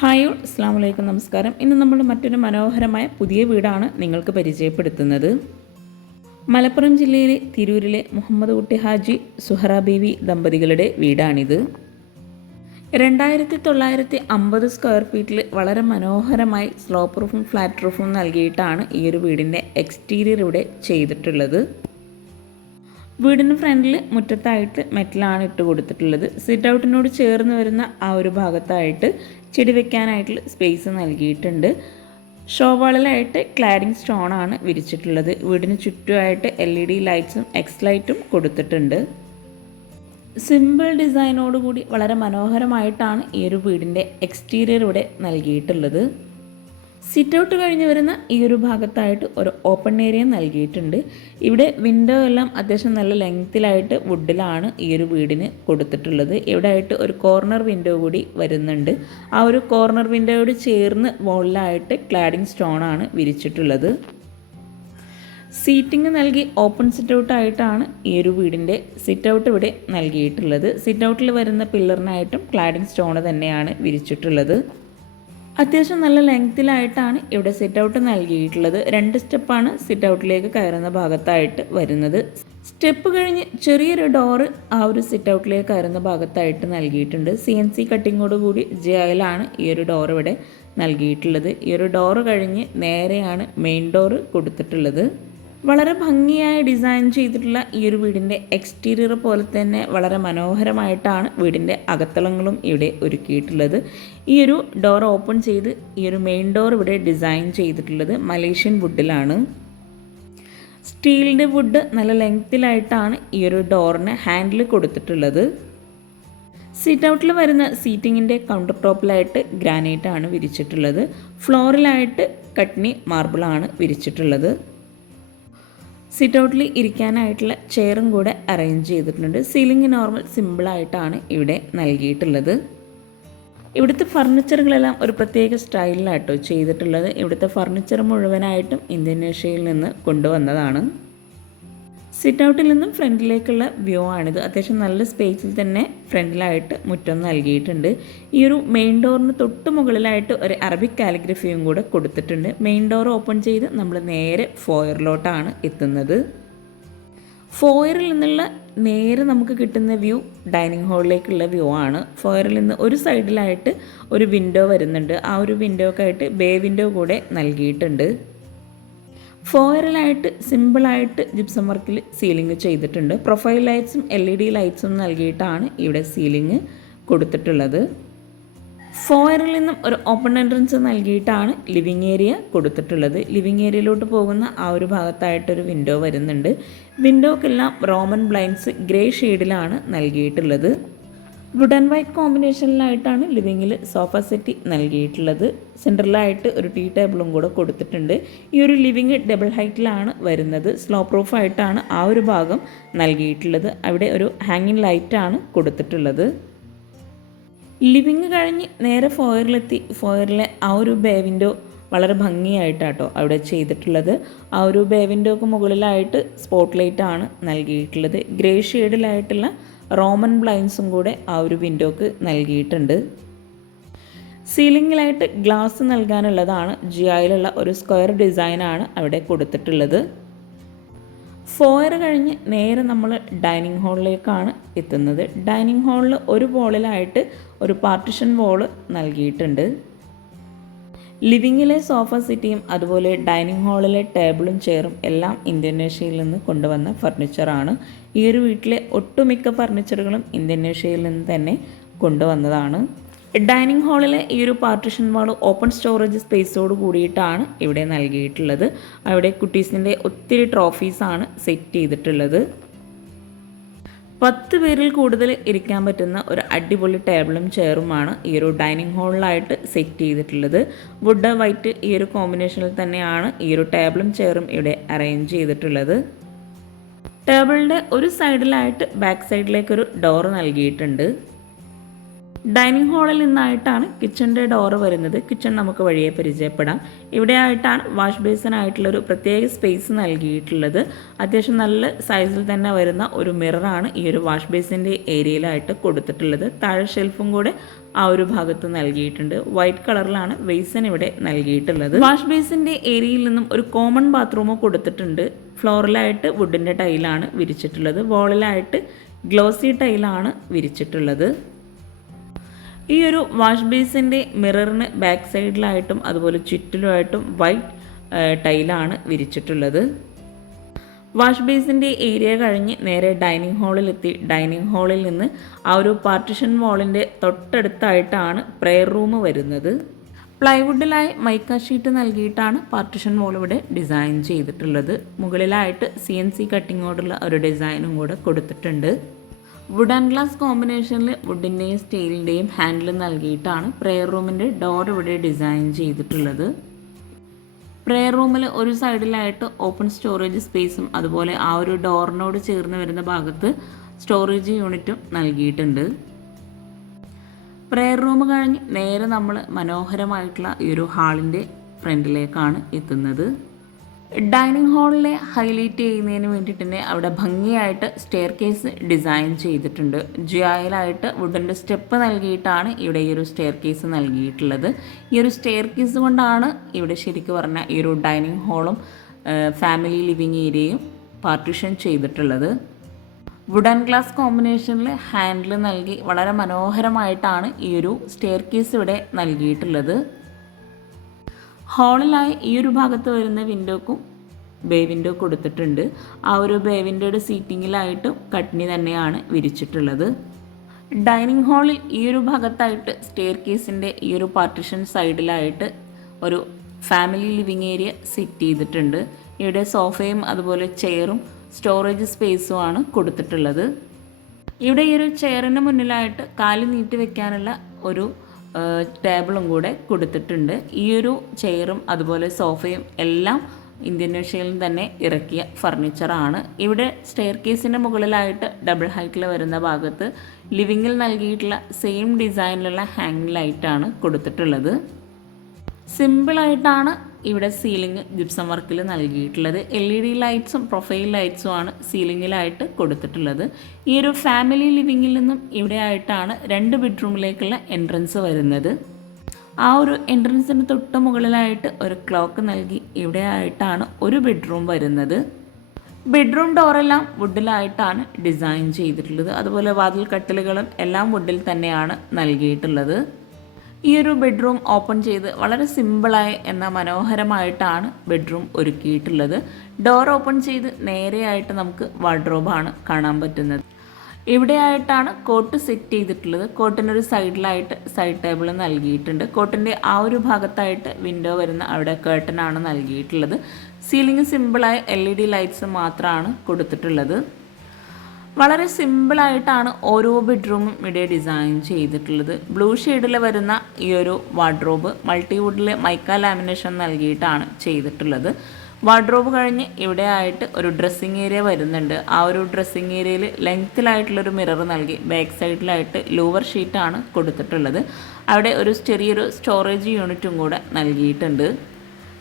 Hi അസ്സാം വലൈക്കും നമസ്കാരം. ഇന്ന് നമ്മൾ മറ്റൊരു മനോഹരമായ പുതിയ വീടാണ് നിങ്ങൾക്ക് പരിചയപ്പെടുത്തുന്നത്. മലപ്പുറം ജില്ലയിലെ തിരൂരിലെ മുഹമ്മദ് കുട്ടി ഹാജി സുഹറ ബീവി ദമ്പതികളുടെ വീടാണിത്. രണ്ടായിരത്തി തൊള്ളായിരത്തി അമ്പത് സ്ക്വയർ ഫീറ്റിൽ വളരെ മനോഹരമായി സ്ലോപ്പ് റൂഫും ഫ്ലാറ്റ് റൂഫും നൽകിയിട്ടാണ് ഈ ഒരു വീടിന്റെ എക്സ്റ്റീരിയർ ഇവിടെ ചെയ്തിട്ടുള്ളത്. വീടിന് ഫ്രണ്ടിൽ മുറ്റത്തായിട്ട് മെറ്റലാണ് ഇട്ട് കൊടുത്തിട്ടുള്ളത്. സിറ്റ് ഔട്ടിനോട് ചേർന്ന് വരുന്ന ആ ഒരു ഭാഗത്തായിട്ട് ചെടി വെക്കാനായിട്ടുള്ള സ്പേസ് നൽകിയിട്ടുണ്ട്. ഷോവാളിലായിട്ട് ക്ലാഡിംഗ് സ്റ്റോൺ ആണ് വിരിച്ചിട്ടുള്ളത്. വീടിന് ചുറ്റുമായിട്ട് എൽ ഇ ഡി ലൈറ്റ്സും എക്സ് ലൈറ്റും കൊടുത്തിട്ടുണ്ട്. സിമ്പിൾ ഡിസൈനോടുകൂടി വളരെ മനോഹരമായിട്ടാണ് ഈ ഒരു വീടിന്റെ എക്സ്റ്റീരിയർ ഇവിടെ നൽകിയിട്ടുള്ളത്. സിറ്റ് ഔട്ട് കഴിഞ്ഞ് വരുന്ന ഈ ഒരു ഭാഗത്തായിട്ട് ഒരു ഓപ്പൺ ഏരിയ നൽകിയിട്ടുണ്ട്. ഇവിടെ വിൻഡോ എല്ലാം അത്യാവശ്യം നല്ല ലെങ്ത്തിലായിട്ട് വുഡിലാണ് ഈ ഒരു വീടിന് കൊടുത്തിട്ടുള്ളത്. ഇവിടെ ആയിട്ട് ഒരു കോർണർ വിൻഡോ കൂടി വരുന്നുണ്ട്. ആ ഒരു കോർണർ വിൻഡോയോട് ചേർന്ന് വോളിലായിട്ട് ക്ലാഡിംഗ് സ്റ്റോൺ ആണ് വിരിച്ചിട്ടുള്ളത്. സീറ്റിംഗ് നൽകി ഓപ്പൺ സിറ്റ് ഔട്ട് ആയിട്ടാണ് ഈ ഒരു വീടിന്റെ സിറ്റ് ഔട്ട് ഇവിടെ നൽകിയിട്ടുള്ളത്. സിറ്റ് ഔട്ടിൽ വരുന്ന പില്ലറിനായിട്ടും ക്ലാഡിംഗ് സ്റ്റോൺ തന്നെയാണ് വിരിച്ചിട്ടുള്ളത്. അത്യാവശ്യം നല്ല ലെങ്ത്തിലായിട്ടാണ് ഇവിടെ സിറ്റ് ഔട്ട് നൽകിയിട്ടുള്ളത്. രണ്ട് സ്റ്റെപ്പാണ് സിറ്റ് ഔട്ടിലേക്ക് കയറുന്ന ഭാഗത്തായിട്ട് വരുന്നത്. സ്റ്റെപ്പ് കഴിഞ്ഞ് ചെറിയൊരു ഡോറ് ആ ഒരു സിറ്റ് ഔട്ടിലേക്ക് കയറുന്ന ഭാഗത്തായിട്ട് നൽകിയിട്ടുണ്ട്. സി എൻ സി കട്ടിങ്ങോട് കൂടി ജയിലാണ് ഈ ഒരു ഡോർ ഇവിടെ നൽകിയിട്ടുള്ളത്. ഈ ഒരു ഡോറ് കഴിഞ്ഞ് നേരെയാണ് മെയിൻ ഡോറ് കൊടുത്തിട്ടുള്ളത്. വളരെ ഭംഗിയായി ഡിസൈൻ ചെയ്തിട്ടുള്ള ഈ ഒരു വീടിന്റെ എക്സ്റ്റീരിയർ പോലെ തന്നെ വളരെ മനോഹരമായിട്ടാണ് വീടിന്റെ അകത്തളങ്ങളും ഇവിടെ ഒരുക്കിയിട്ടുള്ളത്. ഈ ഒരു ഡോർ ഓപ്പൺ ചെയ്ത് ഈ ഒരു മെയിൻ ഡോർ ഇവിടെ ഡിസൈൻ ചെയ്തിട്ടുള്ളത് മലേഷ്യൻ വുഡിലാണ് സ്റ്റീലിന്റെ വുഡ് നല്ല ലെങ്ത്തിലായിട്ടാണ് ഈ ഒരു ഡോറിന് ഹാൻഡിൽ കൊടുത്തിട്ടുള്ളത്. സീറ്റ് ഔട്ടിൽ വരുന്ന സീറ്റിങ്ങിന്റെ കൗണ്ടർ ടോപ്പിലായിട്ട് ഗ്രാനൈറ്റ് ആണ് വിരിച്ചിട്ടുള്ളത്. ഫ്ലോറിലായിട്ട് കട്നി മാർബിളാണ് വിരിച്ചിട്ടുള്ളത്. സിറ്റ് ഔട്ടിൽ ഇരിക്കാനായിട്ടുള്ള ചെയറും കൂടെ അറേഞ്ച് ചെയ്തിട്ടുണ്ട്. സീലിംഗ് നോർമൽ സിമ്പിളായിട്ടാണ് ഇവിടെ നൽകിയിട്ടുള്ളത്. ഇവിടുത്തെ ഫർണിച്ചറുകളെല്ലാം ഒരു പ്രത്യേക സ്റ്റൈലിലാട്ടോ ചെയ്തിട്ടുള്ളത്. ഇവിടുത്തെ ഫർണിച്ചർ മുഴുവനായിട്ടും ഇന്തോനേഷ്യയിൽ നിന്ന് കൊണ്ടുവന്നതാണ്. സിറ്റ് ഔട്ടിൽ നിന്നും ഫ്രണ്ടിലേക്കുള്ള വ്യൂ ആണിത് അത്യാവശ്യം നല്ല സ്പേസിൽ തന്നെ ഫ്രണ്ടിലായിട്ട് മുറ്റം നൽകിയിട്ടുണ്ട്. ഈ ഒരു മെയിൻ ഡോറിന് തൊട്ട് മുകളിലായിട്ട് ഒരു അറബിക് കാലിഗ്രഫിയും കൂടെ കൊടുത്തിട്ടുണ്ട്. മെയിൻ ഡോർ ഓപ്പൺ ചെയ്ത് നമ്മൾ നേരെ ഫോയറിലോട്ടാണ് എത്തുന്നത്. ഫോയറിൽ നിന്നുള്ള നേരെ നമുക്ക് കിട്ടുന്ന വ്യൂ ഡൈനിങ് ഹാളിലേക്കുള്ള വ്യൂ ആണ്. ഫോയറിൽ നിന്ന് ഒരു സൈഡിലായിട്ട് ഒരു വിൻഡോ വരുന്നുണ്ട്. ആ ഒരു വിൻഡോക്കായിട്ട് ബേ വിൻഡോ കൂടെ നൽകിയിട്ടുണ്ട്. ഫോയറിലായിട്ട് സിമ്പിളായിട്ട് ജിപ്സം വർക്കിൽ സീലിംഗ് ചെയ്തിട്ടുണ്ട്. പ്രൊഫൈൽ ലൈറ്റ്സും എൽ ഇ ഡി ലൈറ്റ്സും നൽകിയിട്ടാണ് ഇവിടെ സീലിംഗ് കൊടുത്തിട്ടുള്ളത്. ഫോയറിൽ നിന്നും ഒരു ഓപ്പൺ എൻട്രൻസ് നൽകിയിട്ടാണ് ലിവിങ് ഏരിയ കൊടുത്തിട്ടുള്ളത്. ലിവിങ് ഏരിയയിലോട്ട് പോകുന്ന ആ ഒരു ഭാഗത്തായിട്ടൊരു വിൻഡോ വരുന്നുണ്ട്. വിൻഡോക്കെല്ലാം റോമൻ ബ്ലൈൻഡ്സ് ഗ്രേ ഷെയ്ഡിലാണ് നൽകിയിട്ടുള്ളത്. വുഡ് ആൻഡ് വൈറ്റ് കോമ്പിനേഷനിലായിട്ടാണ് ലിവിങ്ങിൽ സോഫ സെറ്റ് നൽകിയിട്ടുള്ളത്. സെന്ററിലായിട്ട് ഒരു ടീ ടേബിളും കൂടെ കൊടുത്തിട്ടുണ്ട്. ഈ ഒരു ലിവിങ് ഡബിൾ ഹൈറ്റിലാണ് വരുന്നത്. സ്ലോ പ്രൂഫ് ആയിട്ടാണ് ആ ഒരു ഭാഗം നൽകിയിട്ടുള്ളത്. അവിടെ ഒരു ഹാങ്ങിങ് ലൈറ്റാണ് കൊടുത്തിട്ടുള്ളത്. ലിവിങ് കഴിഞ്ഞ് നേരെ ഫോയറിലെത്തി. ഫോയറിലെ ആ ഒരു ബേ വിൻഡോ വളരെ ഭംഗിയായിട്ടാട്ടോ അവിടെ ചെയ്തിട്ടുള്ളത്. ആ ഒരു ബേ വിൻഡോക്ക് മുകളിലായിട്ട് സ്പോട്ട് ലൈറ്റാണ് നൽകിയിട്ടുള്ളത്. ഗ്രേ ഷെയ്ഡിലായിട്ടുള്ള റോമൻ ബ്ലൈൻസും കൂടെ ആ ഒരു വിൻഡോക്ക് നൽകിയിട്ടുണ്ട്. സീലിങ്ങിലായിട്ട് ഗ്ലാസ് നൽകാനുള്ളതാണ് ജിയായിലുള്ള ഒരു സ്ക്വയർ ഡിസൈനാണ് അവിടെ കൊടുത്തിട്ടുള്ളത്. ഫോയർ കഴിഞ്ഞ് നേരെ നമ്മൾ ഡൈനിങ് ഹാളിലേക്കാണ് എത്തുന്നത്. ഡൈനിങ് ഹാളിൽ ഒരു വോളിലായിട്ട് ഒരു പാർട്ടിഷൻ വോൾ നൽകിയിട്ടുണ്ട്. ലിവിങ്ങിലെ സോഫ സിറ്റിയും അതുപോലെ ഡൈനിങ് ഹാളിലെ ടേബിളും ചെയറും എല്ലാം ഇന്തോനേഷ്യയിൽ നിന്ന് കൊണ്ടുവന്ന ഫർണിച്ചറാണ്. ഈ ഒരു വീട്ടിലെ ഒട്ടുമിക്ക ഫർണിച്ചറുകളും ഇന്തോനേഷ്യയിൽ നിന്ന് തന്നെ കൊണ്ടുവന്നതാണ്. ഡൈനിങ് ഹാളിലെ ഈ ഒരു പാർട്ടിഷൻ വാൾ ഓപ്പൺ സ്റ്റോറേജ് സ്പേസോട് കൂടിയിട്ടാണ് ഇവിടെ നൽകിയിട്ടുള്ളത്. അവിടെ കുട്ടീസിന്റെ ഒത്തിരി ട്രോഫീസാണ് സെറ്റ് ചെയ്തിട്ടുള്ളത്. പത്ത് പേരിൽ കൂടുതൽ ഇരിക്കാൻ പറ്റുന്ന ഒരു അടിപൊളി ടേബിളും ചെയറുമാണ് ഈ ഒരു ഡൈനിങ് ഹാളിലായിട്ട് സെറ്റ് ചെയ്തിട്ടുള്ളത്. വുഡ് വൈറ്റ് ഈ ഒരു കോമ്പിനേഷനിൽ തന്നെയാണ് ഈ ഒരു ടേബിളും ചെയറും ഇവിടെ അറേഞ്ച് ചെയ്തിട്ടുള്ളത്. ടേബിളിന്റെ ഒരു സൈഡിലായിട്ട് ബാക്ക് സൈഡിലേക്കൊരു ഡോർ നൽകിയിട്ടുണ്ട്. ഡൈനിങ് ഹാളിൽ നിന്നായിട്ടാണ് കിച്ചണിന്റെ ഡോറ് വരുന്നത്. കിച്ചൺ നമുക്ക് വഴിയെ പരിചയപ്പെടാം. ഇവിടെ ആയിട്ടാണ് വാഷ് ബേസിനായിട്ടുള്ളൊരു പ്രത്യേക സ്പേസ് നൽകിയിട്ടുള്ളത്. അത്യാവശ്യം നല്ല സൈസിൽ തന്നെ വരുന്ന ഒരു മിററാണ് ഈ ഒരു വാഷ് ബേസിന്റെ ഏരിയയിലായിട്ട് കൊടുത്തിട്ടുള്ളത്. താഴെ ഷെൽഫും കൂടെ ആ ഒരു ഭാഗത്ത് നൽകിയിട്ടുണ്ട്. വൈറ്റ് കളറിലാണ് ബേസിൻ ഇവിടെ നൽകിയിട്ടുള്ളത്. വാഷ് ബേസിന്റെ ഏരിയയിൽ നിന്നും ഒരു കോമൺ ബാത്റൂമ് കൊടുത്തിട്ടുണ്ട്. ഫ്ലോറിലായിട്ട് വുഡിന്റെ ടൈലാണ് വിരിച്ചിട്ടുള്ളത്. വോളിലായിട്ട് ഗ്ലോസി ടൈലാണ് വിരിച്ചിട്ടുള്ളത്. ഈ ഒരു വാഷ് ബേസിന്റെ മിററിന് ബാക്ക് സൈഡിലായിട്ടും അതുപോലെ ചുറ്റിലുമായിട്ടും വൈറ്റ് ടൈലാണ് വിരിച്ചിട്ടുള്ളത്. വാഷ് ബേസിന്റെ ഏരിയ കഴിഞ്ഞ് നേരെ ഡൈനിങ് ഹാളിലെത്തി. ഡൈനിങ് ഹാളിൽ നിന്ന് ആ ഒരു പാർട്ടിഷൻ വാളിന്റെ തൊട്ടടുത്തായിട്ടാണ് പ്രെയർ റൂം വരുന്നത്. പ്ലൈവുഡിലായി മൈക്ക ഷീറ്റ് നൽകിയിട്ടാണ് പാർട്ടിഷൻ വാൾ ഇവിടെ ഡിസൈൻ ചെയ്തിട്ടുള്ളത്. മുകളിലായിട്ട് സി എൻ സി കട്ടിങ്ങോടുള്ള ഒരു ഡിസൈനും കൂടെ കൊടുത്തിട്ടുണ്ട്. വുഡ് ആൻഡ് ഗ്ലാസ് കോമ്പിനേഷനിൽ വുഡിന്റെയും സ്റ്റീലിന്റെയും ഹാൻഡിൽ നൽകിയിട്ടാണ് പ്രെയർ റൂമിന്റെ ഡോർ ഇവിടെ ഡിസൈൻ ചെയ്തിട്ടുള്ളത്. പ്രെയർ റൂമിൽ ഒരു സൈഡിലായിട്ട് ഓപ്പൺ സ്റ്റോറേജ് സ്പേസും അതുപോലെ ആ ഒരു ഡോറിനോട് ചേർന്ന് വരുന്ന ഭാഗത്ത് സ്റ്റോറേജ് യൂണിറ്റും നൽകിയിട്ടുണ്ട്. പ്രെയർ റൂം കഴിഞ്ഞ് നേരെ നമ്മൾ മനോഹരമായിട്ടുള്ള ഈ ഒരു ഹാളിന്റെ ഫ്രണ്ടിലേക്കാണ് എത്തുന്നത്. ഡൈനിങ് ഹാളിലെ ഹൈലൈറ്റ് ചെയ്യുന്നതിന് വേണ്ടിയിട്ട് തന്നെ അവിടെ ഭംഗിയായിട്ട് സ്റ്റെയർ കേസ് ഡിസൈൻ ചെയ്തിട്ടുണ്ട്. ജിയായിലായിട്ട് വുഡന്റെ സ്റ്റെപ്പ് നൽകിയിട്ടാണ് ഇവിടെ ഈ ഒരു സ്റ്റെയർ കേസ് നൽകിയിട്ടുള്ളത്. ഈ ഒരു സ്റ്റെയർ കേസ് കൊണ്ടാണ് ഇവിടെ ശരിക്കും പറഞ്ഞാൽ ഈ ഒരു ഡൈനിങ് ഹാളും ഫാമിലി ലിവിങ് ഏരിയയും പാർട്ടിഷൻ ചെയ്തിട്ടുള്ളത്. വുഡൻ ഗ്ലാസ് കോമ്പിനേഷനിൽ ഹാൻഡിൽ നൽകി വളരെ മനോഹരമായിട്ടാണ് ഈ ഒരു സ്റ്റെയർ കേസ് ഇവിടെ നൽകിയിട്ടുള്ളത്. ഹാളിലായി ഈ ഒരു ഭാഗത്ത് വരുന്ന വിൻഡോക്കും ബേ വിൻഡോ കൊടുത്തിട്ടുണ്ട്. ആ ഒരു ബേ വിൻഡോയുടെ സീറ്റിങ്ങിലായിട്ടും കട്ടിനി തന്നെയാണ് വിരിച്ചിട്ടുള്ളത്. ഡൈനിങ് ഹാളിൽ ഈ ഒരു ഭാഗത്തായിട്ട് സ്റ്റെയർ കേസിന്റെ ഈ ഒരു പാർട്ടിഷൻ സൈഡിലായിട്ട് ഒരു ഫാമിലി ലിവിങ് ഏരിയ സെറ്റ് ചെയ്തിട്ടുണ്ട്. ഇവിടെ സോഫയും അതുപോലെ ചെയറും സ്റ്റോറേജ് സ്പേസുമാണ് കൊടുത്തിട്ടുള്ളത്. ഇവിടെ ഈ ഒരു ചെയറിന് മുന്നിലായിട്ട് കാൽ നീട്ടി വെക്കാനുള്ള ഒരു ടേബിളും കൂടെ കൊടുത്തിട്ടുണ്ട്. ഈ ഒരു ചെയറും അതുപോലെ സോഫയും എല്ലാം ഇന്ത്യനേഷ്യയിൽ നിന്ന് തന്നെ ഇറക്കിയ ഫർണിച്ചറാണ് ഇവിടെ സ്റ്റെയർ കേസിന്റെ മുകളിലായിട്ട് ഡബിൾ ഹൈറ്റിൽ വരുന്ന ഭാഗത്ത് ലിവിങ്ങിൽ നൽകിയിട്ടുള്ള സെയിം ഡിസൈനിലുള്ള ഹാങ് ലൈറ്റാണ് കൊടുത്തിട്ടുള്ളത്. സിമ്പിളായിട്ടാണ് ഇവിടെ സീലിംഗ് ജിപ്സം വർക്കിൽ നൽകിയിട്ടുള്ളത്. എൽ ഇ ഡി ലൈറ്റ്സും പ്രൊഫൈൽ ലൈറ്റ്സും ആണ് സീലിങ്ങിലായിട്ട് കൊടുത്തിട്ടുള്ളത്. ഈ ഒരു ഫാമിലി ലിവിങ്ങിൽ നിന്നും ഇവിടെ ആയിട്ടാണ് രണ്ട് ബെഡ്റൂമിലേക്കുള്ള എൻട്രൻസ് വരുന്നത്. ആ ഒരു എൻട്രൻസിന് തൊട്ട് മുകളിലായിട്ട് ഒരു ക്ലോക്ക് നൽകി ഇവിടെ ആയിട്ടാണ് ഒരു ബെഡ്റൂം വരുന്നത്. ബെഡ്റൂം ഡോറെല്ലാം വുഡിലായിട്ടാണ് ഡിസൈൻ ചെയ്തിട്ടുള്ളത്. അതുപോലെ വാതിൽ കട്ടിലുകളും എല്ലാം വുഡിൽ തന്നെയാണ് നൽകിയിട്ടുള്ളത്. ഈ ഒരു ബെഡ്റൂം ഓപ്പൺ ചെയ്ത് വളരെ സിമ്പിളായി എന്ന മനോഹരമായിട്ടാണ് ബെഡ്റൂം ഒരുക്കിയിട്ടുള്ളത്. ഡോർ ഓപ്പൺ ചെയ്ത് നേരെയായിട്ട് നമുക്ക് വാർഡ്രോബാണ് കാണാൻ പറ്റുന്നത്. ഇവിടെയായിട്ടാണ് കോട്ട് സെറ്റ് ചെയ്തിട്ടുള്ളത്. കോട്ടിനൊരു സൈഡിലായിട്ട് സൈഡ് ടേബിൾ നൽകിയിട്ടുണ്ട്. കോട്ടിന്റെ ആ ഒരു ഭാഗത്തായിട്ട് വിൻഡോ വരുന്ന അവിടെ കേട്ടനാണ് നൽകിയിട്ടുള്ളത്. സീലിംഗ് സിമ്പിളായ എൽ ഇ ഡി ലൈറ്റ്സ് മാത്രമാണ് കൊടുത്തിട്ടുള്ളത്. വളരെ സിമ്പിളായിട്ടാണ് ഓരോ ബെഡ്റൂമും ഇവിടെ ഡിസൈൻ ചെയ്തിട്ടുള്ളത്. ബ്ലൂ ഷെയ്ഡിൽ വരുന്ന ഈ ഒരു വാർഡ്രോബ് മൾട്ടിവുഡിലെ മൈക്ക ലാമിനേഷൻ നൽകിയിട്ടാണ് ചെയ്തിട്ടുള്ളത്. വാർഡ്രോബ് കഴിഞ്ഞ് ഇവിടെ ആയിട്ട് ഒരു ഡ്രസ്സിങ് ഏരിയ വരുന്നുണ്ട്. ആ ഒരു ഡ്രസ്സിങ് ഏരിയയിൽ ലെങ്ത്തിലായിട്ടുള്ളൊരു മിറർ നൽകി ബാക്ക് സൈഡിലായിട്ട് ലോവർ ഷീറ്റാണ് കൊടുത്തിട്ടുള്ളത്. അവിടെ ഒരു ചെറിയൊരു സ്റ്റോറേജ് യൂണിറ്റും കൂടെ നൽകിയിട്ടുണ്ട്.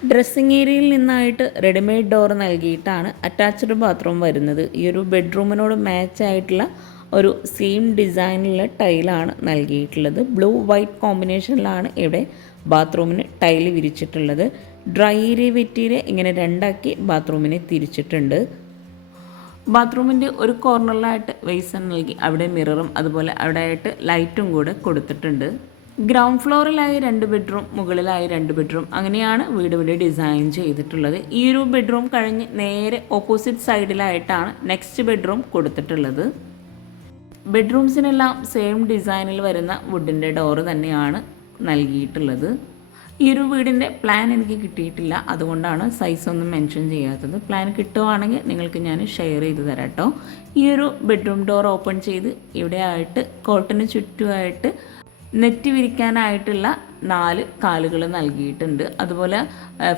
ഡ്രസ്സിങ് ഏരിയയിൽ നിന്നായിട്ട് റെഡിമെയ്ഡ് ഡോർ നൽകിയിട്ടാണ് അറ്റാച്ച്ഡ് ബാത്റൂം വരുന്നത്. ഈ ഒരു ബെഡ്റൂമിനോട് മാച്ച് ആയിട്ടുള്ള ഒരു സെയിം ഡിസൈനിലുള്ള ടൈലാണ് നൽകിയിട്ടുള്ളത്. ബ്ലൂ വൈറ്റ് കോമ്പിനേഷനിലാണ് ഇവിടെ ബാത്റൂമിന് ടൈൽ വിരിച്ചിട്ടുള്ളത്. ഡ്രൈ ഏരിയ വെറ്റീര് ഇങ്ങനെ രണ്ടാക്കി ബാത്റൂമിനെ തിരിച്ചിട്ടുണ്ട്. ബാത്റൂമിന്റെ ഒരു കോർണറിലായിട്ട് വെയ്സൺ നൽകി. അവിടെ മിററും അതുപോലെ അവിടെ ആയിട്ട് ലൈറ്റും കൂടെ കൊടുത്തിട്ടുണ്ട്. ഗ്രൗണ്ട് ഫ്ലോറിലായി രണ്ട് ബെഡ്റൂം മുകളിലായി രണ്ട് ബെഡ്റൂം. അങ്ങനെയാണ് വീട് ഇവിടെ ഡിസൈൻ ചെയ്തിട്ടുള്ളത്. ഈ ഒരു ബെഡ്റൂം കഴിഞ്ഞ് നേരെ ഓപ്പോസിറ്റ് സൈഡിലായിട്ടാണ് നെക്സ്റ്റ് ബെഡ്റൂം കൊടുത്തിട്ടുള്ളത്. ബെഡ്റൂംസിനെല്ലാം സെയിം ഡിസൈനിൽ വരുന്ന വുഡിന്റെ ഡോറ് തന്നെയാണ് നൽകിയിട്ടുള്ളത്. ഈ ഒരു വീടിന്റെ പ്ലാൻ എനിക്ക് കിട്ടിയിട്ടില്ല. അതുകൊണ്ടാണ് സൈസ് ഒന്നും മെൻഷൻ ചെയ്യാത്തത്. പ്ലാൻ കിട്ടുവാണെങ്കിൽ നിങ്ങൾക്ക് ഞാൻ ഷെയർ ചെയ്ത് തരാം ഈ ഒരു ബെഡ്റൂം ഡോർ ഓപ്പൺ ചെയ്ത് ഇവിടെ ആയിട്ട് കോട്ടിന് ചുറ്റുമായിട്ട് നെറ്റ് വിരിക്കാനായിട്ടുള്ള നാല് കാലുകൾ നൽകിയിട്ടുണ്ട്. അതുപോലെ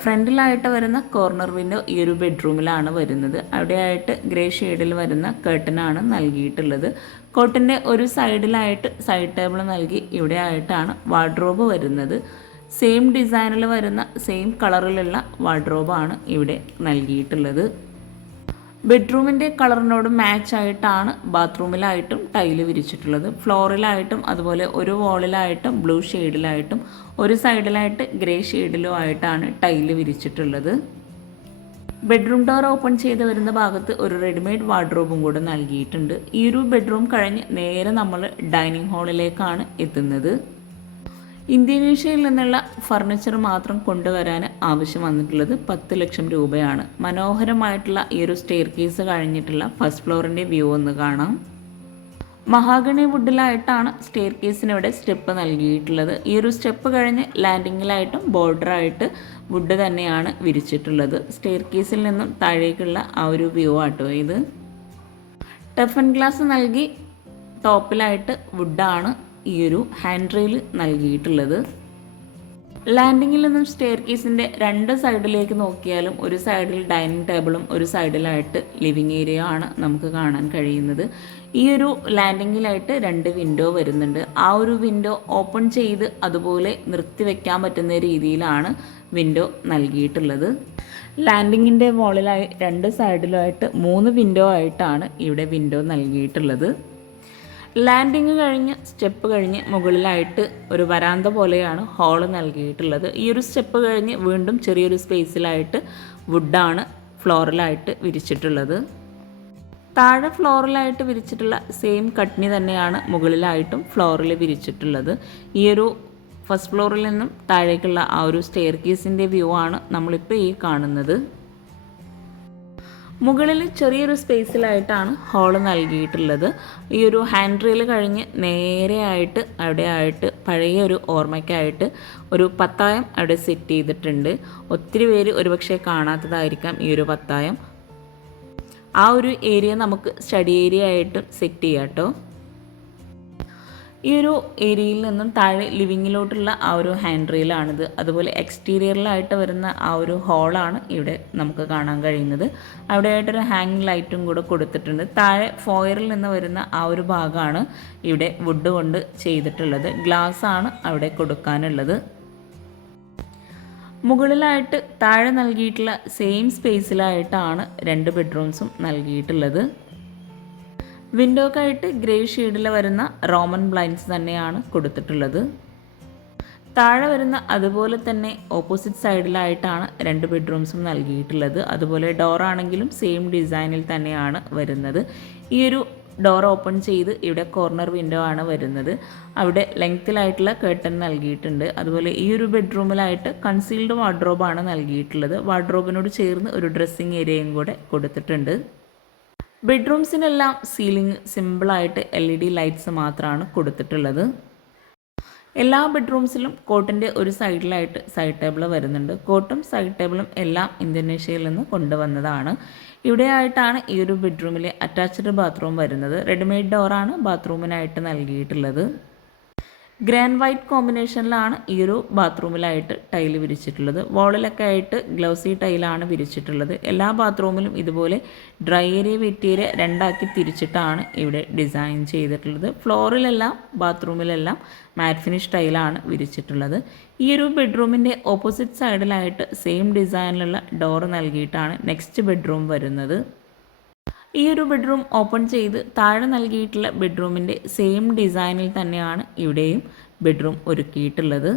ഫ്രണ്ടിലായിട്ട് വരുന്ന കോർണർ വിൻഡോ ഈ ഒരു ബെഡ്റൂമിലാണ് വരുന്നത്. അവിടെയായിട്ട് ഗ്രേ ഷെയ്ഡിൽ വരുന്ന കേട്ടനാണ് നൽകിയിട്ടുള്ളത്. കോട്ടിന്റെ ഒരു സൈഡിലായിട്ട് സൈഡ് ടേബിൾ നൽകി ഇവിടെ ആയിട്ടാണ് വാർഡ്രോബ് വരുന്നത്. സെയിം ഡിസൈനിൽ വരുന്ന സെയിം കളറിലുള്ള വാർഡ്രോബാണ് ഇവിടെ നൽകിയിട്ടുള്ളത്. ബെഡ്റൂമിന്റെ കളറിനോട് മാച്ച് ആയിട്ടാണ് ബാത്റൂമിലായിട്ടും ടൈൽ വിരിച്ചിട്ടുള്ളത്. ഫ്ലോറിലായിട്ടും അതുപോലെ ഒരു വാളിലായിട്ടും ബ്ലൂ ഷെയ്ഡിലായിട്ടും ഒരു സൈഡിലായിട്ട് ഗ്രേ ഷെയ്ഡിലും ആയിട്ടാണ് ടൈൽ വിരിച്ചിട്ടുള്ളത്. ബെഡ്റൂം ഡോർ ഓപ്പൺ ചെയ്ത് വരുന്ന ഭാഗത്ത് ഒരു റെഡിമെയ്ഡ് വാർഡ്രോബും കൂടെ നൽകിയിട്ടുണ്ട്. ഈ ഒരു ബെഡ്റൂം കഴിഞ്ഞ് നേരെ നമ്മൾ ഡൈനിങ് ഹാളിലേക്കാണ് എത്തുന്നത്. ഇന്തോനേഷ്യയിൽ നിന്നുള്ള ഫർണിച്ചർ മാത്രം കൊണ്ടുവരാൻ ആവശ്യം വന്നിട്ടുള്ളത് പത്ത് ലക്ഷം രൂപയാണ്. മനോഹരമായിട്ടുള്ള ഈ ഒരു സ്റ്റെയർ കേസ് കഴിഞ്ഞിട്ടുള്ള ഫസ്റ്റ് ഫ്ലോറിന്റെ വ്യൂ ഒന്ന് കാണാം. മഹാഗണി വുഡിലായിട്ടാണ് സ്റ്റെയർ കേസിന് ഇവിടെ സ്റ്റെപ്പ് നൽകിയിട്ടുള്ളത്. ഈ ഒരു സ്റ്റെപ്പ് കഴിഞ്ഞ് ലാൻഡിങ്ങിലായിട്ടും ബോർഡറായിട്ട് വുഡ് തന്നെയാണ് വിരിച്ചിട്ടുള്ളത്. സ്റ്റെയർ കേസിൽ നിന്നും താഴേക്കുള്ള ആ ഒരു വ്യൂ ആട്ടോ ഇത്. ടഫൻ ഗ്ലാസ് നൽകി ടോപ്പിലായിട്ട് വുഡാണ് ഈ ഒരു ഹാൻഡ് റെയിൽ നൽകിയിട്ടുള്ളത്. ലാൻഡിങ്ങിൽ നിന്നും സ്റ്റെയർ കേസിന്റെ രണ്ട് സൈഡിലേക്ക് നോക്കിയാലും ഒരു സൈഡിൽ ഡൈനിങ് ടേബിളും ഒരു സൈഡിലായിട്ട് ലിവിങ് ഏരിയ ആണ് നമുക്ക് കാണാൻ കഴിയുന്നത്. ഈ ഒരു ലാൻഡിങ്ങിലായിട്ട് രണ്ട് വിൻഡോ വരുന്നുണ്ട്. ആ ഒരു വിൻഡോ ഓപ്പൺ ചെയ്ത് അതുപോലെ നിർത്തി വെക്കാൻ പറ്റുന്ന രീതിയിലാണ് വിൻഡോ നൽകിയിട്ടുള്ളത്. ലാൻഡിങ്ങിന്റെ വോളിലായി രണ്ട് സൈഡിലായിട്ട് മൂന്ന് വിൻഡോ ആയിട്ടാണ് ഇവിടെ വിൻഡോ നൽകിയിട്ടുള്ളത്. ലാൻഡിങ് കഴിഞ്ഞ് സ്റ്റെപ്പ് കഴിഞ്ഞ് മുകളിലായിട്ട് ഒരു വരാന്ത പോലെയാണ് ഹോൾ നൽകിയിട്ടുള്ളത്. ഈ ഒരു സ്റ്റെപ്പ് കഴിഞ്ഞ് വീണ്ടും ചെറിയൊരു സ്പേസിലായിട്ട് വുഡാണ് ഫ്ലോറിലായിട്ട് വിരിച്ചിട്ടുള്ളത്. താഴെ ഫ്ലോറിലായിട്ട് വിരിച്ചിട്ടുള്ള സെയിം കട്നി തന്നെയാണ് മുകളിലായിട്ടും ഫ്ലോറിൽ വിരിച്ചിട്ടുള്ളത്. ഈ ഒരു ഫസ്റ്റ് ഫ്ലോറിൽ നിന്നും താഴേക്കുള്ള ആ ഒരു സ്റ്റെയർ കേസിന്റെ വ്യൂ ആണ് നമ്മളിപ്പോൾ ഈ കാണുന്നത്. മുകളിൽ ചെറിയൊരു സ്പേസിലായിട്ടാണ് ഹോൾ നൽകിയിട്ടുള്ളത്. ഈ ഒരു ഹാൻഡ് റെയിൽ കഴിഞ്ഞ് നേരെയായിട്ട് അവിടെ ആയിട്ട് പഴയ ഒരു ഓർമ്മയ്ക്കായിട്ട് ഒരു പത്തായം അവിടെ സെറ്റ് ചെയ്തിട്ടുണ്ട്. ഒത്തിരി പേര് ഒരുപക്ഷെ കാണാത്തതായിരിക്കാം ഈ ഒരു പത്തായം. ആ ഒരു ഏരിയ നമുക്ക് സ്റ്റഡി ഏരിയ ആയിട്ടും സെറ്റ് ചെയ്യാം കേട്ടോ ഈ ഒരു ഏരിയയിൽ നിന്നും താഴെ ലിവിങ്ങിലോട്ടുള്ള ആ ഒരു ഹാൻഡ് റെയിലാണിത്. അതുപോലെ എക്സ്റ്റീരിയറിലായിട്ട് വരുന്ന ആ ഒരു ഹോളാണ് ഇവിടെ നമുക്ക് കാണാൻ കഴിയുന്നത്. അവിടെയായിട്ടൊരു ഹാങ് ലൈറ്റും കൂടെ കൊടുത്തിട്ടുണ്ട്. താഴെ ഫോയറിൽ നിന്ന് വരുന്ന ആ ഒരു ഭാഗമാണ് ഇവിടെ വുഡ് കൊണ്ട് ചെയ്തിട്ടുള്ളത്. ഗ്ലാസ് ആണ് അവിടെ കൊടുക്കാനുള്ളത്. മുകളിലായിട്ട് താഴെ നൽകിയിട്ടുള്ള സെയിം സ്പേസിലായിട്ടാണ് രണ്ട് ബെഡ്റൂംസും നൽകിയിട്ടുള്ളത്. വിൻഡോക്കായിട്ട് ഗ്രേ ഷെയ്ഡിൽ വരുന്ന റോമൻ ബ്ലൈൻഡ്സ് തന്നെയാണ് കൊടുത്തിട്ടുള്ളത്. താഴെ വരുന്ന അതുപോലെ തന്നെ ഓപ്പോസിറ്റ് സൈഡിലായിട്ടാണ് രണ്ട് ബെഡ്റൂംസും നൽകിയിട്ടുള്ളത്. അതുപോലെ ഡോറാണെങ്കിലും സെയിം ഡിസൈനിൽ തന്നെയാണ് വരുന്നത്. ഈ ഒരു ഡോർ ഓപ്പൺ ചെയ്ത് ഇവിടെ കോർണർ വിൻഡോ ആണ് വരുന്നത്. അവിടെ ലെങ്ത്തിലായിട്ടുള്ള കേട്ടൺ നൽകിയിട്ടുണ്ട്. അതുപോലെ ഈ ഒരു ബെഡ്റൂമിലായിട്ട് കൺസീൽഡ് വാർഡ്രോബാണ് നൽകിയിട്ടുള്ളത്. വാർഡ്രോബിനോട് ചേർന്ന് ഒരു ഡ്രസ്സിങ് ഏരിയയും കൂടെ കൊടുത്തിട്ടുണ്ട്. ബെഡ്റൂംസിനെല്ലാം സീലിംഗ് സിമ്പിളായിട്ട് എൽ ഇ ഡി ലൈറ്റ്സ് മാത്രമാണ് കൊടുത്തിട്ടുള്ളത്. എല്ലാ ബെഡ്റൂംസിലും കോട്ടിന്റെ ഒരു സൈഡിലായിട്ട് സൈഡ് ടേബിൾ വരുന്നുണ്ട്. കോട്ടും സൈഡ് ടേബിളും എല്ലാം ഇന്തോനേഷ്യയിൽ നിന്ന് കൊണ്ടുവന്നതാണ്. ഇവിടെയായിട്ടാണ് ഈ ഒരു ബെഡ്റൂമിലെ അറ്റാച്ച്ഡ് ബാത്റൂം വരുന്നത്. റെഡിമെയ്ഡ് ഡോറാണ് ബാത്റൂമിനായിട്ട് നൽകിയിട്ടുള്ളത്. ഗ്രാൻഡ് വൈറ്റ് കോമ്പിനേഷനിലാണ് ഈ ഒരു ബാത്റൂമിലായിട്ട് ടൈൽ വിരിച്ചിട്ടുള്ളത്. വാളിലൊക്കെ ആയിട്ട് ഗ്ലൗസി ടൈലാണ് വിരിച്ചിട്ടുള്ളത്. എല്ലാ ബാത്റൂമിലും ഇതുപോലെ ഡ്രൈ ഏരിയ വെറ്റ് ഏരിയ രണ്ടാക്കി തിരിച്ചിട്ടാണ് ഇവിടെ ഡിസൈൻ ചെയ്തിട്ടുള്ളത്. ഫ്ലോറിലെല്ലാം ബാത്റൂമിലെല്ലാം മാറ്റ് ഫിനിഷ് ടൈലാണ് വിരിച്ചിട്ടുള്ളത്. ഈ ഒരു ബെഡ്റൂമിന്റെ ഓപ്പോസിറ്റ് സൈഡിലായിട്ട് സെയിം ഡിസൈനിലുള്ള ഡോർ നൽകിയിട്ടാണ് നെക്സ്റ്റ് ബെഡ്റൂം വരുന്നത്. ഈ ഒരു ബെഡ്റൂം ഓപ്പൺ ചെയ്ത് താഴെ നൽകിയിട്ടുള്ള ബെഡ്റൂമിന്റെ സെയിം ഡിസൈനിൽ തന്നെയാണ് ഇവിടെയും ബെഡ്റൂം ഒരുക്കിയിട്ടുള്ളത്.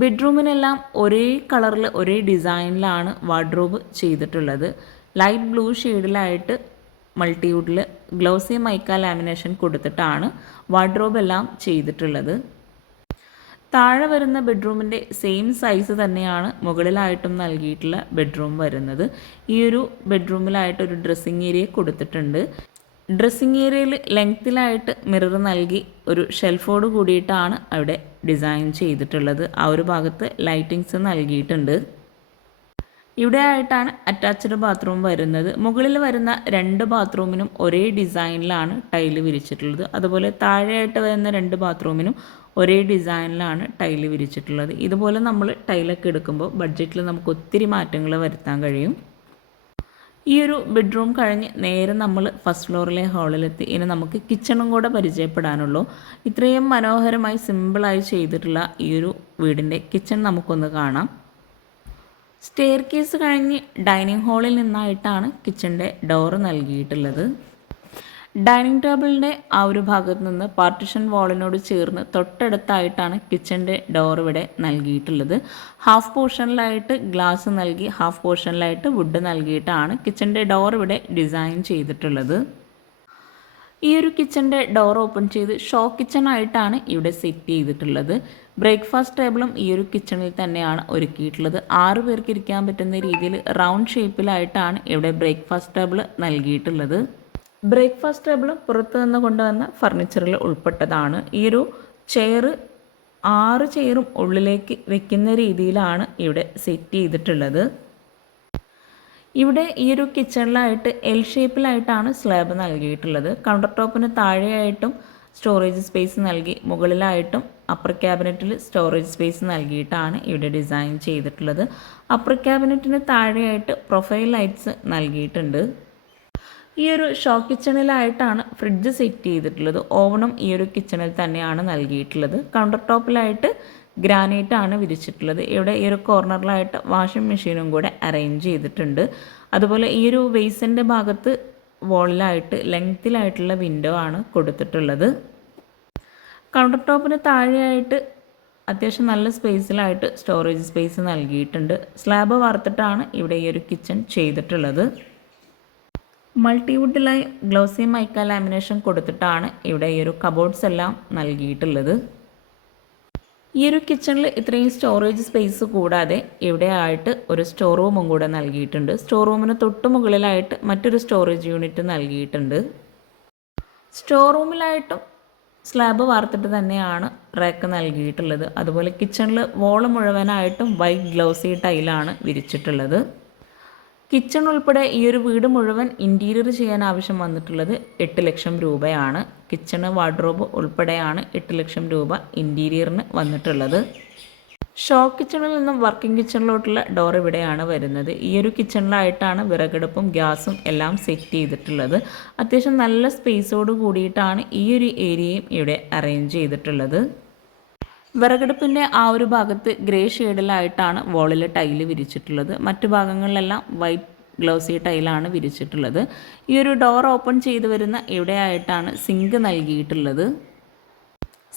ബെഡ്റൂമിനെല്ലാം ഒരേ കളറിൽ ഒരേ ഡിസൈനിലാണ് വാർഡ്രോബ് ചെയ്തിട്ടുള്ളത്. ലൈറ്റ് ബ്ലൂ ഷെയ്ഡിലായിട്ട് മൾട്ടിവുഡിൽ ഗ്ലൗസി മൈക്ക ലാമിനേഷൻ കൊടുത്തിട്ടാണ് വാർഡ്രോബ് എല്ലാം ചെയ്തിട്ടുള്ളത്. താഴെ വരുന്ന ബെഡ്റൂമിന്റെ സെയിം സൈസ് തന്നെയാണ് മുകളിലായിട്ടും നൽകിയിട്ടുള്ള ബെഡ്റൂം വരുന്നത്. ഈ ഒരു ബെഡ്റൂമിലായിട്ടൊരു ഡ്രസ്സിങ് ഏരിയ കൊടുത്തിട്ടുണ്ട്. ഡ്രസ്സിങ് ഏരിയയിൽ ലെങ്ത്തിലായിട്ട് മിറർ നൽകി ഒരു ഷെൽഫോട് കൂടിയിട്ടാണ് അവിടെ ഡിസൈൻ ചെയ്തിട്ടുള്ളത്. ആ ഒരു ഭാഗത്ത് ലൈറ്റിങ്സ് നൽകിയിട്ടുണ്ട്. ഇവിടെ ആയിട്ടാണ് അറ്റാച്ച്ഡ് ബാത്റൂം വരുന്നത്. മുകളിൽ വരുന്ന രണ്ട് ബാത്റൂമിനും ഒരേ ഡിസൈനിലാണ് ടൈൽ വിരിച്ചിട്ടുള്ളത്. അതുപോലെ താഴെയായിട്ട് വരുന്ന രണ്ട് ബാത്റൂമിനും ഒരേ ഡിസൈനിലാണ് ടൈൽ വിരിച്ചിട്ടുള്ളത്. ഇതുപോലെ നമ്മൾ ടൈലൊക്കെ എടുക്കുമ്പോൾ ബഡ്ജറ്റിൽ നമുക്ക് ഒത്തിരി മാറ്റങ്ങൾ വരുത്താൻ കഴിയും. ഈ ഒരു ബെഡ്റൂം കഴിഞ്ഞ് നേരെ നമ്മൾ ഫസ്റ്റ് ഫ്ലോറിലെ ഹാളിലെത്തി ഇനി നമുക്ക് കിച്ചണും കൂടെ പരിചയപ്പെടാനുള്ളൂ. ഇത്രയും മനോഹരമായി സിമ്പിളായി ചെയ്തിട്ടുള്ള ഈ ഒരു വീടിന്റെ കിച്ചൺ നമുക്കൊന്ന് കാണാം. സ്റ്റെയർ കേസ് കഴിഞ്ഞ് ഡൈനിങ് ഹാളിൽ നിന്നായിട്ടാണ് കിച്ചന്റെ ഡോറ് നൽകിയിട്ടുള്ളത്. ഡൈനിങ് ടേബിളിന്റെ ആ ഒരു ഭാഗത്ത് നിന്ന് പാർട്ടിഷൻ വാളിനോട് ചേർന്ന് തൊട്ടടുത്തായിട്ടാണ് കിച്ചന്റെ ഡോർ ഇവിടെ നൽകിയിട്ടുള്ളത്. ഹാഫ് പോർഷനിലായിട്ട് ഗ്ലാസ് നൽകി ഹാഫ് പോർഷനിലായിട്ട് വുഡ് നൽകിയിട്ടാണ് കിച്ചന്റെ ഡോർ ഇവിടെ ഡിസൈൻ ചെയ്തിട്ടുള്ളത്. ഈ ഒരു കിച്ചന്റെ ഡോർ ഓപ്പൺ ചെയ്ത് ഷോ കിച്ചൺ ആയിട്ടാണ് ഇവിടെ സെറ്റ് ചെയ്തിട്ടുള്ളത്. ബ്രേക്ക്ഫാസ്റ്റ് ടേബിളും ഈ ഒരു കിച്ചണിൽ തന്നെയാണ് ഒരുക്കിയിട്ടുള്ളത്. ആറ് പേർക്ക് ഇരിക്കാൻ പറ്റുന്ന രീതിയിൽ റൗണ്ട് ഷേപ്പിലായിട്ടാണ് ഇവിടെ ബ്രേക്ക്ഫാസ്റ്റ് ടേബിൾ നൽകിയിട്ടുള്ളത്. ബ്രേക്ക്ഫാസ്റ്റ് ടേബിൾ പുറത്തു നിന്ന് കൊണ്ടുവന്ന ഫർണിച്ചറിൽ ഉൾപ്പെട്ടതാണ്. ഈ ഒരു ചെയർ ആറ് ചെയറും ഉള്ളിലേക്ക് വെക്കുന്ന രീതിയിലാണ് ഇവിടെ സെറ്റ് ചെയ്തിട്ടുള്ളത്. ഇവിടെ ഈ ഒരു കിച്ചണിലായിട്ട് എൽ ഷേപ്പിലായിട്ടാണ് സ്ലാബ് നൽകിയിട്ടുള്ളത്. കൗണ്ടർ ടോപ്പിന് താഴെയായിട്ടും സ്റ്റോറേജ് സ്പേസ് നൽകി മുകളിലായിട്ടും അപ്പർ ക്യാബിനറ്റിൽ സ്റ്റോറേജ് സ്പേസ് നൽകിയിട്ടാണ് ഇവിടെ ഡിസൈൻ ചെയ്തിട്ടുള്ളത്. അപ്പർ ക്യാബിനറ്റിന് താഴെയായിട്ട് പ്രൊഫൈൽ ലൈറ്റ്സ് നൽകിയിട്ടുണ്ട്. ഈ ഒരു ഷോ കിച്ചണിലായിട്ടാണ് ഫ്രിഡ്ജ് സെറ്റ് ചെയ്തിട്ടുള്ളത്. ഓവണും ഈ ഒരു കിച്ചണിൽ തന്നെയാണ് നൽകിയിട്ടുള്ളത്. കൗണ്ടർ ടോപ്പിലായിട്ട് ഗ്രാനൈറ്റ് ആണ് വിരിച്ചിട്ടുള്ളത്. ഇവിടെ ഈ ഒരു കോർണറിലായിട്ട് വാഷിംഗ് മെഷീനും കൂടെ അറേഞ്ച് ചെയ്തിട്ടുണ്ട്. അതുപോലെ ഈ ഒരു വെയ്സിന്റെ ഭാഗത്ത് വോളിലായിട്ട് ലെങ്ത്തിലായിട്ടുള്ള വിൻഡോ ആണ് കൊടുത്തിട്ടുള്ളത്. കൗണ്ടർ ടോപ്പിന് താഴെയായിട്ട് അത്യാവശ്യം നല്ല സ്പേസിലായിട്ട് സ്റ്റോറേജ് സ്പേസ് നൽകിയിട്ടുണ്ട്. സ്ലാബ് വാർത്തിട്ടാണ് ഇവിടെ ഈ ഒരു കിച്ചൺ ചെയ്തിട്ടുള്ളത്. മൾട്ടിവുഡിലായി ഗ്ലോസി മൈക്ക ലാമിനേഷൻ കൊടുത്തിട്ടാണ് ഇവിടെ ഈ ഒരു കബോർഡ്സ് എല്ലാം നൽകിയിട്ടുള്ളത്. ഈ ഒരു കിച്ചണിൽ ഇത്രയും സ്റ്റോറേജ് സ്പേസ് കൂടാതെ ഇവിടെ ആയിട്ട് ഒരു സ്റ്റോർ റൂമും കൂടെ നൽകിയിട്ടുണ്ട്. സ്റ്റോർ റൂമിന് തൊട്ട് മുകളിലായിട്ട് മറ്റൊരു സ്റ്റോറേജ് യൂണിറ്റ് നൽകിയിട്ടുണ്ട്. സ്റ്റോർ റൂമിലായിട്ടും സ്ലാബ് വാർത്തിട്ട് തന്നെയാണ് റാക്ക് നൽകിയിട്ടുള്ളത്. അതുപോലെ കിച്ചണിൽ വോൾ മുഴുവനായിട്ടും വൈറ്റ് ഗ്ലൗസി ടൈലാണ് വിരിച്ചിട്ടുള്ളത്. കിച്ചൺ ഉൾപ്പെടെ ഈ ഒരു വീട് മുഴുവൻ ഇന്റീരിയർ ചെയ്യാൻ ആവശ്യം വന്നിട്ടുള്ളത് എട്ട് ലക്ഷം രൂപയാണ്. കിച്ചണ് വാർഡ്രോബ് ഉൾപ്പെടെയാണ് എട്ട് ലക്ഷം രൂപ ഇന്റീരിയറിന് വന്നിട്ടുള്ളത്. ഷോ കിച്ചണിൽ നിന്നും വർക്കിംഗ് കിച്ചണിലോട്ടുള്ള ഡോർ ഇവിടെയാണ് വരുന്നത്. ഈ ഒരു കിച്ചണിലായിട്ടാണ് വിറകടുപ്പും ഗ്യാസും എല്ലാം സെറ്റ് ചെയ്തിട്ടുള്ളത്. അത്യാവശ്യം നല്ല സ്പേസോട് കൂടിയിട്ടാണ് ഈ ഒരു ഏരിയയും ഇവിടെ അറേഞ്ച് ചെയ്തിട്ടുള്ളത്. വിറകടുപ്പിന്റെ ആ ഒരു ഭാഗത്ത് ഗ്രേ ഷെയ്ഡിലായിട്ടാണ് വോളിൽ ടൈൽ വിരിച്ചിട്ടുള്ളത്. മറ്റു ഭാഗങ്ങളിലെല്ലാം വൈറ്റ് ഗ്ലൗസി ടൈലാണ് വിരിച്ചിട്ടുള്ളത്. ഈ ഒരു ഡോർ ഓപ്പൺ ചെയ്ത് വരുന്ന ഇവിടെയായിട്ടാണ് സിങ്ക് നൽകിയിട്ടുള്ളത്.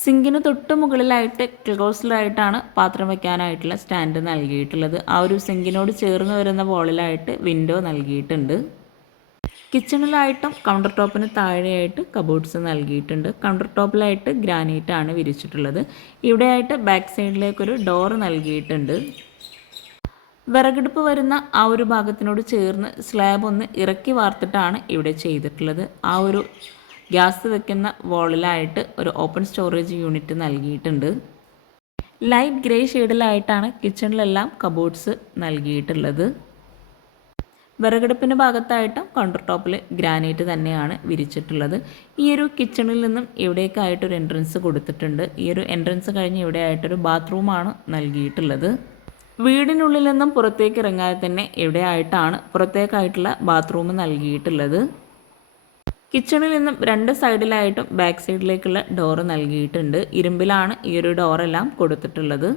സിങ്കിന് തൊട്ട് മുകളിലായിട്ട് ക്ലോസിലായിട്ടാണ് പാത്രം വയ്ക്കാനായിട്ടുള്ള സ്റ്റാൻഡ് നൽകിയിട്ടുള്ളത്. ആ ഒരു സിങ്കിനോട് ചേർന്ന് വരുന്ന വോളിലായിട്ട് വിൻഡോ നൽകിയിട്ടുണ്ട്. കിച്ചണിലായിട്ടും കൗണ്ടർ ടോപ്പിന് താഴെയായിട്ട് കബോർഡ്സ് നൽകിയിട്ടുണ്ട്. കൗണ്ടർ ടോപ്പിലായിട്ട് ഗ്രാനൈറ്റ് ആണ് വിരിച്ചിട്ടുള്ളത്. ഇവിടെയായിട്ട് ബാക്ക് സൈഡിലേക്കൊരു ഡോർ നൽകിയിട്ടുണ്ട്. വിറകെടുപ്പ് വരുന്ന ആ ഒരു ഭാഗത്തിനോട് ചേർന്ന് സ്ലാബ് ഒന്ന് ഇറക്കി വാർത്തിട്ടാണ് ഇവിടെ ചെയ്തിട്ടുള്ളത്. ആ ഒരു ഗ്യാസ് വെക്കുന്ന വോളിലായിട്ട് ഒരു ഓപ്പൺ സ്റ്റോറേജ് യൂണിറ്റ് നൽകിയിട്ടുണ്ട്. ലൈറ്റ് ഗ്രേ ഷെയ്ഡിലായിട്ടാണ് കിച്ചണിലെല്ലാം കബോർഡ്സ് നൽകിയിട്ടുള്ളത്. വിറകടുപ്പിന്റെ ഭാഗത്തായിട്ടും കൗണ്ടർ ടോപ്പിൽ ഗ്രാനൈറ്റ് തന്നെയാണ് വിരിച്ചിട്ടുള്ളത്. ഈ ഒരു കിച്ചണിൽ നിന്നും ഇവിടേക്കായിട്ടൊരു എൻട്രൻസ് കൊടുത്തിട്ടുണ്ട്. ഈ ഒരു എൻട്രൻസ് കഴിഞ്ഞ് ഇവിടെയായിട്ടൊരു ബാത്റൂമാണ് നൽകിയിട്ടുള്ളത്. വീടിനുള്ളിൽ നിന്നും പുറത്തേക്ക് ഇറങ്ങാതെ തന്നെ ഇവിടെയായിട്ടാണ് പുറത്തേക്കായിട്ടുള്ള ബാത്റൂം നൽകിയിട്ടുള്ളത്. കിച്ചണിൽ നിന്നും രണ്ട് സൈഡിലായിട്ടും ബാക്ക് സൈഡിലേക്കുള്ള ഡോറ് നൽകിയിട്ടുണ്ട്. ഇരുമ്പിലാണ് ഈ ഒരു ഡോറെല്ലാം കൊടുത്തിട്ടുള്ളത്.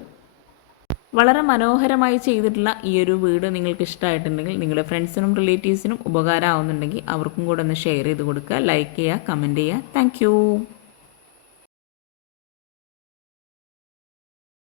വളരെ മനോഹരമായി ചെയ്തിട്ടുള്ള ഈ ഒരു വീട് നിങ്ങൾക്ക് ഇഷ്ടമായിട്ടുണ്ടെങ്കിൽ നിങ്ങളുടെ ഫ്രണ്ട്സിനും റിലേറ്റീവ്സിനും ഉപകാരമാവുന്നുണ്ടെങ്കിൽ അവർക്കും കൂടെ ഒന്ന് ഷെയർ ചെയ്ത് കൊടുക്കുക ലൈക്ക് ചെയ്യുക കമന്റ് ചെയ്യുക. താങ്ക്